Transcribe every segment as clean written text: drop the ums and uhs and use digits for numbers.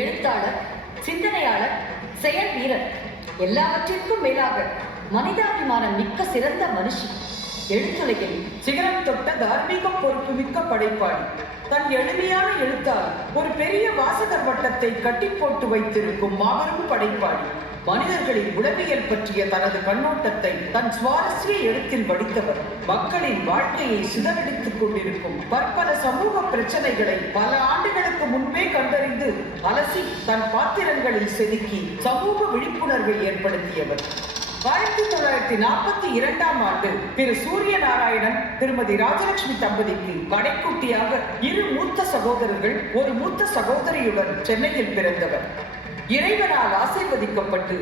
எழுத்தாளர், சிந்தனையாளர், செயல் வீரர், எல்லாவற்றிற்கும் மேலாக மனிதாபிமானம் மிக்க சிறந்த மனுஷி. எழுத்துலகில் சிகரம் தொட்ட தார்மீக பொறுப்பு மிக்க படைப்பாளி. தன் எளிமையான எழுத்தால் ஒரு பெரிய வாசகர் வட்டத்தை கட்டி போட்டு வைத்திருக்கும் மாபெரும் படைப்பாளி. மனிதர்களின் உளவியல் பற்றிய தனது கண்ணோட்டத்தை தன் சுவாரஸ்ய எழுத்தில் வடித்தவர். மக்களின் வாழ்க்கையை சிதறடித்துக் கொண்டிருக்கும் பற்பல சமூக பிரச்சனைகளை பல ஆண்டுகளுக்கு முன்பே கண்டறிந்து அலசி தன் பாத்திரங்களில் செதுக்கி சமூக விழிப்புணர்வை ஏற்படுத்தியவர். 1942ஆம் ஆண்டு திரு சூரிய நாராயணன், திருமதி ராஜலட்சுமி தம்பதிக்கு கடைக்குட்டியாக 2 மூத்த சகோதரர்கள், ஒரு மூத்த சகோதரியுடன் சென்னையில் பிறந்தவர். இறைவனால் ஆசீர்வதிக்கப்பட்டு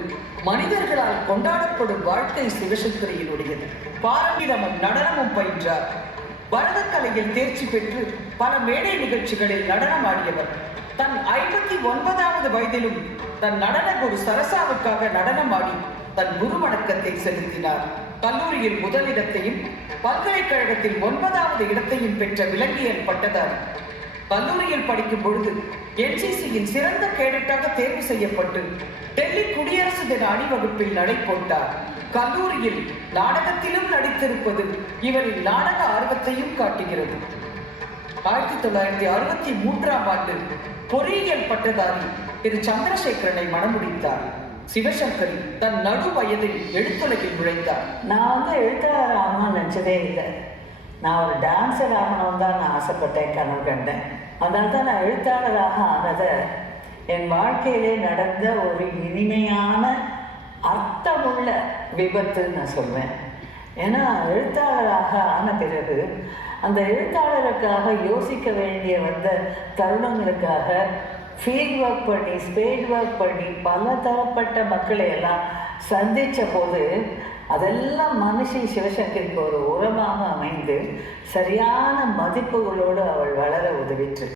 மனிதர்களால் கொண்டாடப்படும் வாழ்க்கை சிவசங்கரியினுடையது. பாரம்பரியமும் நடனமும் பயின்றார். பரதக்கலையில் தேர்ச்சி பெற்று பல மேடை நிகழ்ச்சிகளில் நடனமாடியவர். தன் 59வது வயதிலும் தன் நடன குரு சரசாவுக்காக நடனமாடி தன் குரு வணக்கத்தை செலுத்தினார். கல்லூரியில் முதலிடத்தையும் பல்கலைக்கழகத்தில் 9வது இடத்தையும் பெற்ற விலங்கியல் பட்டதாரி. கல்லூரியில் படிக்கும் பொழுது NCCயின் சிறந்த கேடட்டாக தேர்வு செய்யப்பட்டு டெல்லி குடியரசு தின அணிவகுப்பில் நடை போட்டார். கல்லூரியில் நாடகத்திலும் நடித்திருப்பது இவரின் நாடக ஆர்வத்தையும் காட்டுகிறது. 1963ஆம் ஆண்டு பொறியியல் பட்டதாரி திரு சந்திரசேகரனை மணமுடித்தார். சிவசங்கரி தன் நடு வயதில் எழுத்துலகில் நுழைந்தார். நான் எழுத்தாளர் ஆகணும்னு நினச்சதே இல்லை. நான் ஒரு டான்ஸர் ஆகணும்னு தான் நான் ஆசைப்பட்டேன், கனவு கண்டேன். அதனால தான் நான் எழுத்தாளராக ஆனதை என் வாழ்க்கையிலே நடந்த ஒரு இனிமையான அர்த்தமுள்ள விபத்துன்னு நான் சொல்வேன். ஏன்னா எழுத்தாளராக ஆன பிறகு அந்த எழுத்தாளருக்காக யோசிக்க வேண்டிய வந்த தருணங்களுக்காக ஃபீல்ட் ஒர்க் பண்ணி, ஸ்பேட் ஒர்க் பண்ணி பல தரப்பட்ட மக்களை எல்லாம் சந்தித்த போது அதெல்லாம் மனுஷி சிவசங்கரிக்கு ஒரு உரமாக அமைந்து சரியான மதிப்புகளோடு அவள் வளர உதவிற்று.